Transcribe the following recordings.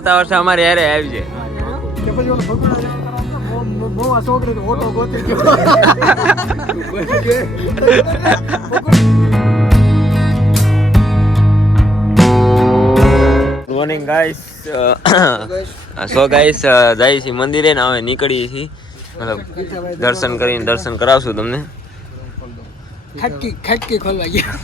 વર્ષ અમારે યારે આવી છે કે પછી ઓલો બહુ આ છોકરી તો ઓટો ગોતી ગયો મોર્નિંગ ગાઈસ સો ગાઈસ જાય છે મંદિરે ને હવે નીકળીએ છીએ મતલબ દર્શન કરાવશું તમને ખટકી ખોલવા ગયા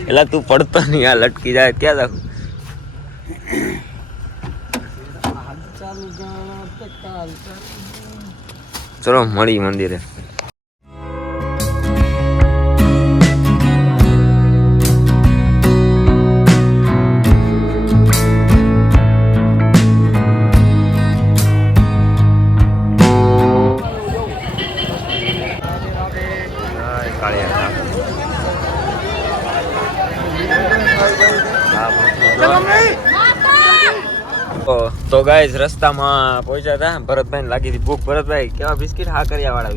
એટલે તું પડતો નહીં આ લટકી જાય ક્યાં રાખું ચલો મળી મંદિરે તો ગાઈસ રસ્તામાં પહોંચ્યા હતા ભરતભાઈ લાગી હતી ભૂખ ભરતભાઈ કેવા બિસ્કિટ હાકરિયા વાળા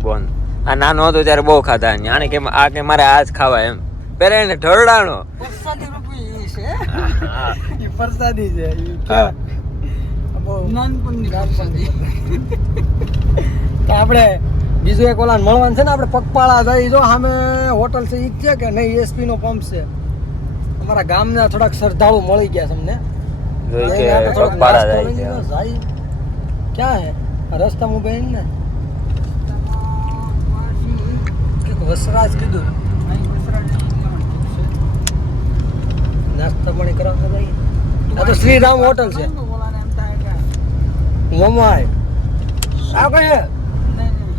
બોન આ નાનો હતો ત્યારે બહુ ખાધા આને કે આ કે મારે આજ ખાવા એમ પેરે ને ઢળડાણો પ્રસાદી છે આપણે બીજું એક ઓલા મળવાનું છે ને આપણે પગપાળા જઈ જો સામે હોટલ છે ઈ છે કે નહીં એસપી નો પંપ છે અમારા ગામના થોડાક શ્રદ્ધાળુ મળી ગયા તમને ક્યાં હે રસ્તામાં બેન ને વસરાજ કીધું નાસ્તા પાણી કરાવતા ભાઈ આ તો શ્રીરામ હોટલ છે મમાય આ કઈ હે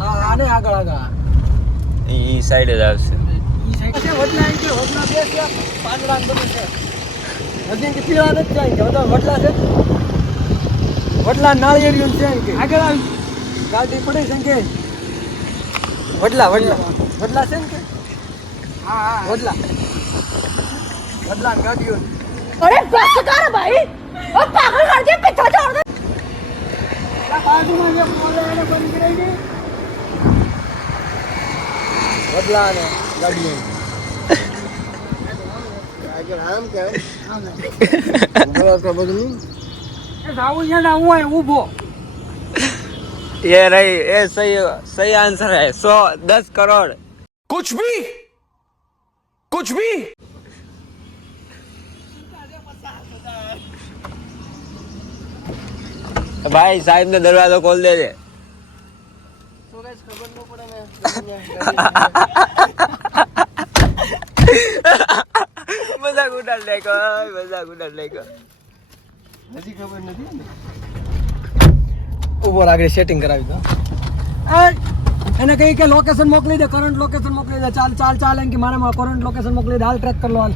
આને આગળ ઈ સાઈડ જ આવશે વડલા કે વડલા બે છે પાંદડા ને બધું છે હજી કે પીળા નથી જાય કે બધા વડલા છે વડલા નાળિયેરિયું છે કે આગળ આવી ગાડી પડે છે કે વડલા છે ને કે હા વડલા ગાડીઓ अरे बस कर भाई और पागल कर दिया पीछे छोड़ दे બાજુમાં જે મોલે એને બંધ કરી દે વડલા ને ગાડીઓ આગળ આમ કે બરાબર બધું એ જાવું છે ને હું ઊભો ये रही ये सही आंसर है 110 करोड़ कुछ भी भाई साहब ने दरवाजा खोल दे दे તો ગાઈસ ખબર ન પડે ને મજાક ઉડાડ લેકો હજી ખબર નથી ઉપર આગળ સેટિંગ કરાવી દો એને કહી કે લોકેશન મોકલી દે કરંટ લોકેશન મોકલી દે ચાલ એમ કે મારે કરંટ લોકેશન મોકલી દે હાલ ટ્રેક કરી લો હાલ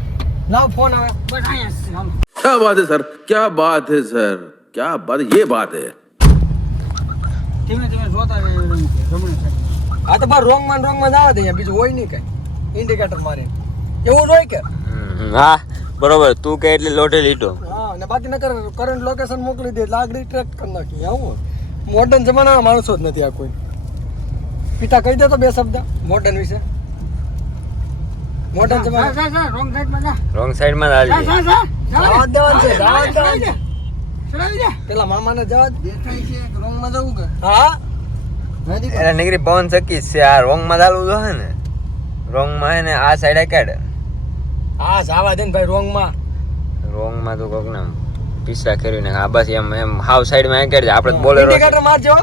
લાવ ફોન આવે બસ અહીંયા क्या बात है सर क्या बात है सर क्या बात ये बात है ધીમે જોતા આ તો બાર રોંગ માં જવા દે બીજું હોય નહીં કઈ ઇન્ડિકેટર મારે એવું જ હોય કે હા બરોબર તું કે એટલે લોટે લીટો હા ને બાકી નકર કરંટ લોકેશન મોકલી દે લાગડી ટ્રેક કરી નાખી આવું મોડર્ન જમાનાના માણસો જ નથી આ કોઈ પિતા કહી દે તો બે શબ્દ મોડર્ન વિશે મોડર્ન જમાના રોંગ સાઈડ માં હાલ જવા દેવાનું છે પેલા મામાને જવા દેખાય છે રોંગ માં જવું કે હા એલા નીકળી પવન સકી છે આ રોંગ માં ચાલવું જો હે ને રોંગ માં હે ને આ સાઈડ કેડ હા જવા દે ને ભાઈ રોંગ માં તો કોક ના પીસા કરીને આ બસ એમ હાવ સાઈડ માં કેડ આપણે બોલેરો ઇન્ડિકેટર મારજો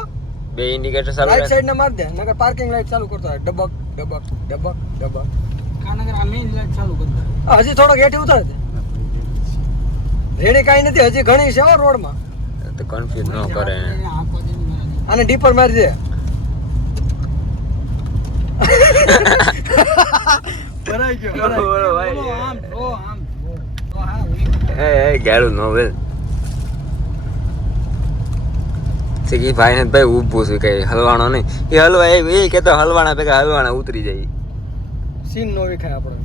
બે ઇન્ડિકેટર ચાલુ રાઈટ સાઈડ ને માર દે નકર પાર્કિંગ લાઈટ ચાલુ કરતો હોય ડબક કાનગર આ મેઈન લાઈટ ચાલુ કરતો હજી થોડોક હેઠી ઉતાર દે રેડી કાઈ નથી હજી ઘણી છે રોડ માં તો કન્ફ્યુઝ ન કરે આને ડીપર મારી દે ભરાઈ ગયો બોલો ભાઈ આમ એ ગાડું નો વેલ સિકી ભાઈ ને ભાઈ ઊભું છે કઈ હલવાણો નહીં એ હલવા એ કેતો હલવાણા ભેગા હલવાણા ઉતરી જાય સીન નો વિખાય આપણે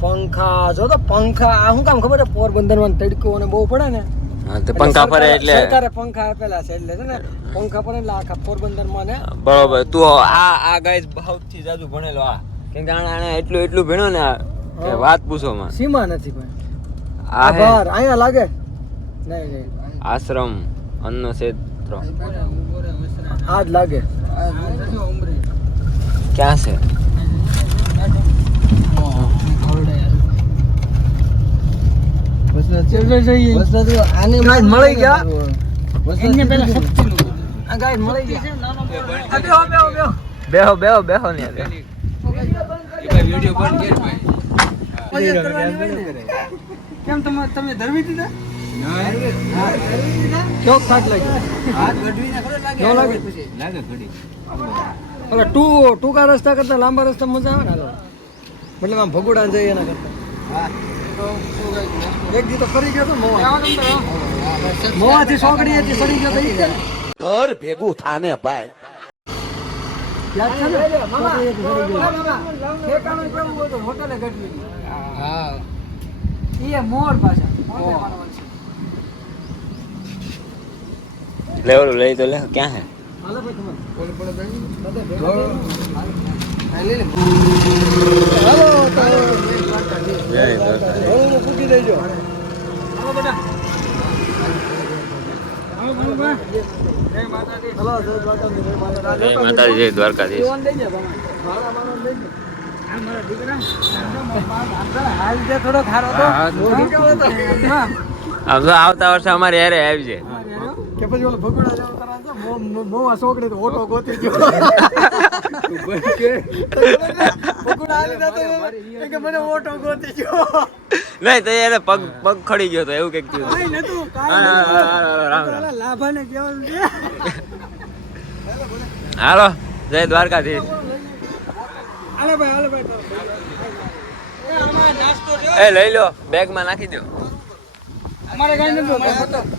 પંખા જો તો પંખા આ શું કામ ખબર છે પોરબંદર માં તડકો ને બહુ પડે ને હા તો પંખા ફરે એટલે સરકારે પંખા આપેલા છે એટલે છે ને પંખા પડે એટલે આખા પોરબંદર માં ને બરોબર તું આ ગાઈસ સૌથી જાજુ ભણેલો આ કેમ કે આણે એટલું ભણ્યો ને કે વાત પૂછો માં સીમા નથી ભાઈ આ હે આભાર અહીંયા લાગે નહીં આશ્રમ અન્ન ક્ષેત્ર આ જ લાગે ક્યાં છે મળી ગયા આ ગાય મળી ગયા બેહો બેહો બેહો ને કેમ તમે ધરવી દીધા કેવો થાક લાગ્યો કેવો લાગે ઓલા ટૂંકા રસ્તા કરતા લાંબા રસ્તા મજા આવે ને મતલબ આમ ભગોડા જઈએ એના કરતા એક દી તો ફરી ગયો તો મોવાથી સોગડી હતી સડી ગયો તો ઈ છે ને घर भेगू थाने पाए યાદ છે ને સોગડી હતી સડી ગયો ઠેકાણું કેવું હતું હોટલે ગઢવી હા ઈ મોર પાછા લે ઓલું લઈ તો લે ક્યાં હે હાલો ભાઈ તમે હાલો પૂછી દેજો હાલો બેટા હાલો ભાઈ જય માતાજી હાલો જય માતાજી જય માતાજી જય માતાજી જય દ્વારકાધીશ જીવન લઈ જા ભાડા મારો લઈ જા આ મારા દીકરા હાલ જે થોડો ખારો તો આમ તો આવતા વર્ષે અમારે યારે આવી છે કે પછી ઓલો ભગોડા જાવ તરા છે મોવા સોકડી તો ઓટો ગોતી ગયો ભગોડા આલી જતો કે મને ઓટો ગોતી ગયો નહીં તો એને પગ પગ ખડી ગયો તો એવું કઈક થયું કાઈ નતું કાઈ લાભાને કેવું છે હાલો જય દ્વારકાધીશ હાલો ભાઈ એ લઈ લો બેગ માં નાખી દો અમારે કાઈ નતું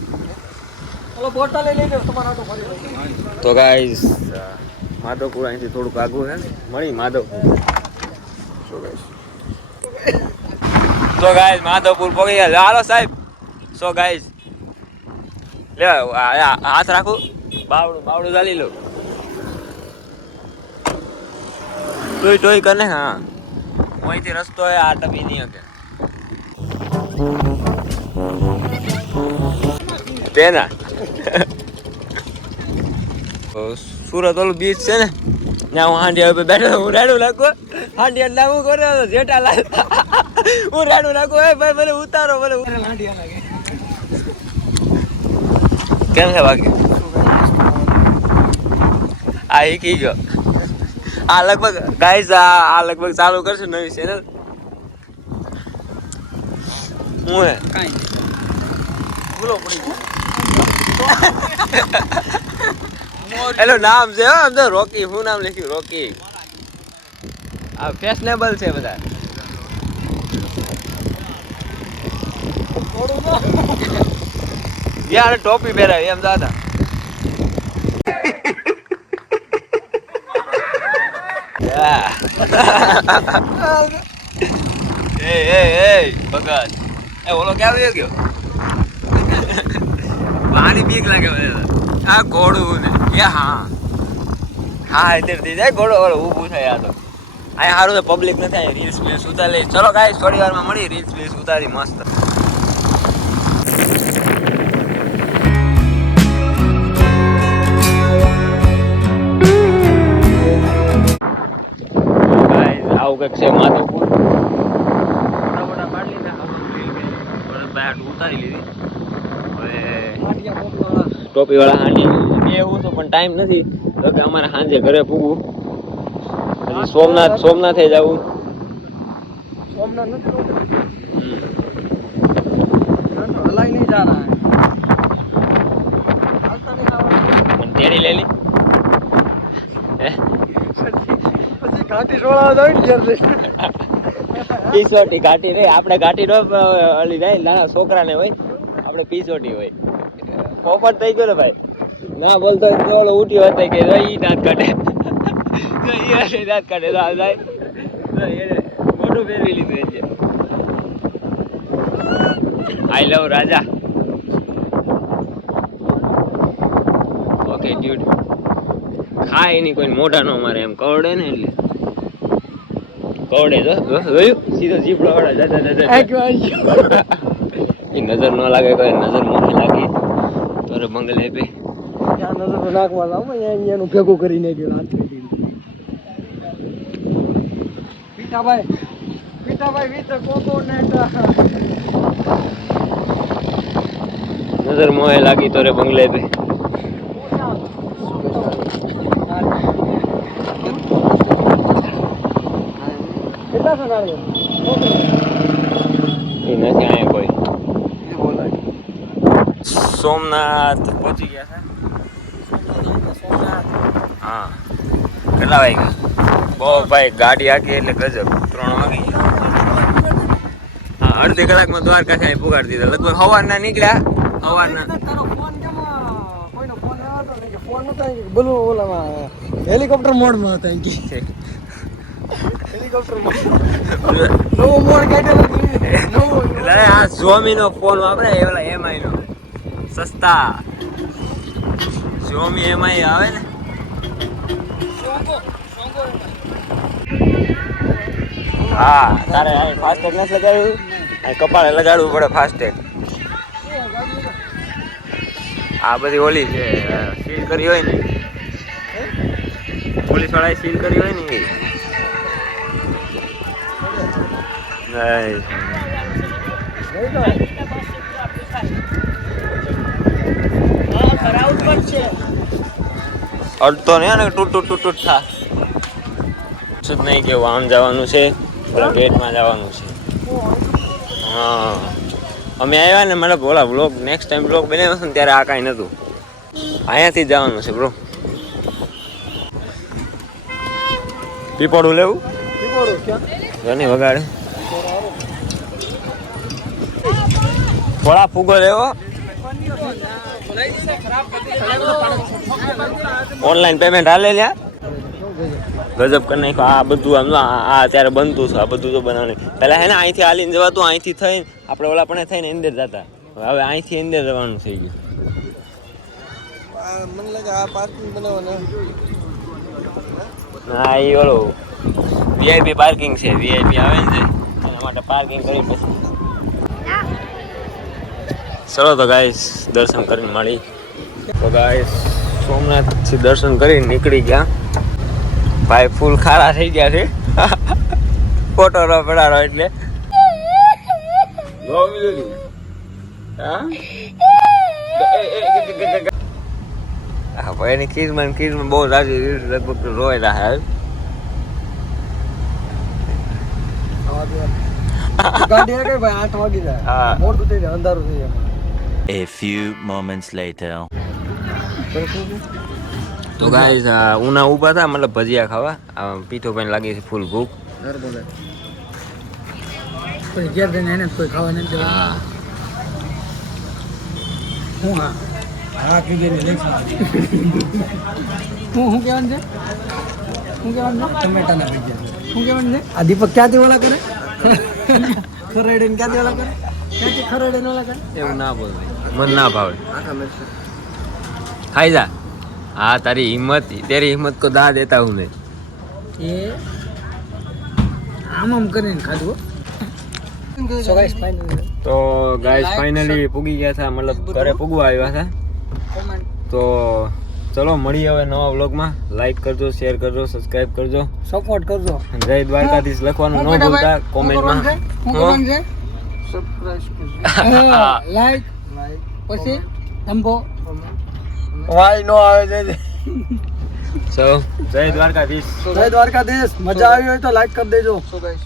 ઓલો બોટલ લઈ લેજો તમારા તો ફરી તો ગાઈસ માધવપુર અહીંથી થોડુંક આગું છે ને મળી માધવપુર તો ગાઈસ માધવપુર પહોંચી ગયા હાલો સાહેબ સો ગાઈસ લે હાથ રાખું બાવડું ચાલી લો ટોય કર ને હા અહીંથી રસ્તો હે આ ટપી નહીં શકે તેના સુરત ઓલું બીચ છે ને ત્યાં હું હાંડિયા ઉપર બેઠો હું રાડું નાખું હાંડિયા નાખું કરે જેઠા લાલ હું રાડું નાખું એ ભાઈ મને ઉતારો મને કેમ છે બાકી આ શીખી ગયો આ લગભગ ગાઈસ આ લગભગ ચાલુ કરશે નવી ચેનલ હું હે કાઈ બોલો પડી એનું નામ છે આમ તો રોકી શું નામ લખ્યું રોકી આ ફેશનેબલ છે બધા યાર ટોપી પહેરાવી એમ દાદા એ ભગત એ ઓલો ક્યાં આવ્યો ગયો પાણી બીક લાગે આ ઘોડું ને એ હા ઇધરથી જાય ઘોડો ઓલો ઊભું થાય આ તો અહીંયા સારું તો પબ્લિક નથી અહીંયા રીલ્સ બીલ્સ ઉતારી ચલો ગાઈસ થોડી વારમાં મળી રીલ્સ બીલ્સ ઉતારી મસ્ત આવું કંઈક છે માધવપુર મોટા પાડી લીધા ઉતારી લીધી હવે ટોપી વાળા હાંડી એવું તો પણ ટાઈમ નથી તો કે અમારે સાંજે ઘરે પૂગવું પછી સોમનાથે જવું સોમનાથ નથી હલાઈ નહીં જા રહા પણ તેડી લેલી પછી ઘાટી સોળા જાય ને પીસોટી ઘાટી રે આપણે ઘાટી નો અલી જાય નાના છોકરાને હોય આપણે પીસોટી હોય પોપટ થઈ ગયો ને ભાઈ ના બોલતો ઓલો ઉઠ્યો હતો કે ઈ દાંત કાઢે દાંત કાઢે તો જાય મોટું ફેરવી લીધું છે આઈ લવ રાજા ઓકે ડ્યુડ ખાય નહીં કોઈ મોઢા નો મારે એમ કવડે ને એટલે કવડે જો જોયું સીધો જીપડો વાળા જતા બાકી નજર ન લાગે કોઈ નજર મોટી લાગી તો બંગલે પે ત્યાં નજર નાખવા લાવ એનું ભેગું કરીને ગયો રાત પીઠાભાઈ વીત કોકો ને નજર મોહે લાગી તો બંગલે પે કેટલા સગાડ એ નથી આયા કોઈ સોમનાથ પહોંચી ગયા છે હા કેટલા વાગ્યા બહુ ભાઈ ગાડી આખી એટલે ગજબ 3 વાગી હા અડધી કલાકમાં દ્વારકા સાહેબ પુગાડી દીધા લગભગ સવારના નીકળ્યા સવારના તારો ફોન કેમ કોઈનો ફોન આવ્યો હતો કે ફોન નતો બોલું ઓલામાં હેલિકોપ્ટર મોડમાં હતા કે હેલિકોપ્ટર મોડ નવો મોડ કાઢેલો નવો આ ઝોમીનો ફોન વાપરે એવલા એમઆઈ નો સસ્તા ઝોમી એમઆઈ આવે ને હા તારે ફાસ્ટેગ નથી લગાડ્યું કપાળે લગાડવું પડે ફાસ્ટેગ આ બધી ઓલી છે સીલ કરી હોય ને પોલીસ વાળાએ સીલ કરી હોય ને એ અડતો ને તૂટ થા શું નહીં કેવું આમ જવાનું છે પેલા ગેટમાં જવાનું છે હા અમે આવ્યા ને મતલબ ઓલા બ્લોગ નેક્સ્ટ ટાઈમ બ્લોગ બનાવ્યો ને ત્યારે આ કાંઈ નહોતું અહીંયાથી જવાનું છે બ્રો પીપોડું લેવું ઘણી વગાડે થોડા ફૂગો લેવો ઓનલાઈન પેમેન્ટ હાલે લ્યા ગજબ કરી નાખ્યો આ બધું આમ આ અત્યારે બનતું છે આ બધું તો બનાવવાનું પહેલાં હે ને અહીંથી હાલીને જવાતું અહીંથી થઈને આપણે ઓલા પણ થઈને અંદર જતા હવે અહીંથી અંદર જવાનું થઈ ગયું મને લાગે આ પાર્કિંગ બનાવવાના હા એ ઓલો વીઆઈપી પાર્કિંગ છે વીઆઈપી આવે ને એના માટે પાર્કિંગ કરી પછી ચલો તો ગાઈસ દર્શન કરીને મળી તો ગાઈસ સોમનાથથી દર્શન કરીને નીકળી ગયા ભાઈ ફૂલ ખારા થઈ ગયા છે ફોટો નો પડારો એટલે હા ભાઈ એની ખીજમાં બહુ રાજી લગભગ રોય રહ્યા ગાડી આ કઈ ભાઈ 8 વાગી જાય હા મોડું થઈ જાય અંધારું થઈ જાય A few moments later. તો ગાઈસ ઉના ઊભા હતા મતલબ ભજીયા ખાવા પીઠો પણ લાગી છે ફૂલ ભૂખ કોઈ ઘેર જઈને એને કોઈ ખાવા નથી દેવા હું હા કીધે ને લેખ હું કહેવાનું છે ટમેટાના ભજીયા હું કહેવાનું છે આ દીપક ક્યાંથી ઓલા કરે ખરેડીને ક્યાંથી ઓલા કરે ક્યાંથી ખરેડીને ઓલા કરે એવું ના બોલ મન ના ભાવે ખાઈ જા हाँ तारी हिम्मत तेरी हिम्मत को दाद देता हूँ मैं ये आम કરીને ખાધું સો ગાઈસ ફાઇનલી તો ગાઈસ ફાઇનલી પૂગી ગયા હતા મતલબ ઘરે પૂગવા આવ્યા હતા તો ચલો મળી હવે નવા વ્લોગમાં લાઈક કરજો શેર કરજો સબસ્ક્રાઇબ કરજો સપોર્ટ કરજો જય દ્વારકાધીશ લખવાનું ન ભૂલતા કોમેન્ટમાં સબસ્ક્રાઇબ લાઈક પછી ધંબો વાય નો આવે છે સો જય દ્વારકાધીશ મજા આવી હોય તો લાઈક કરી દેજો સો ગાઈસ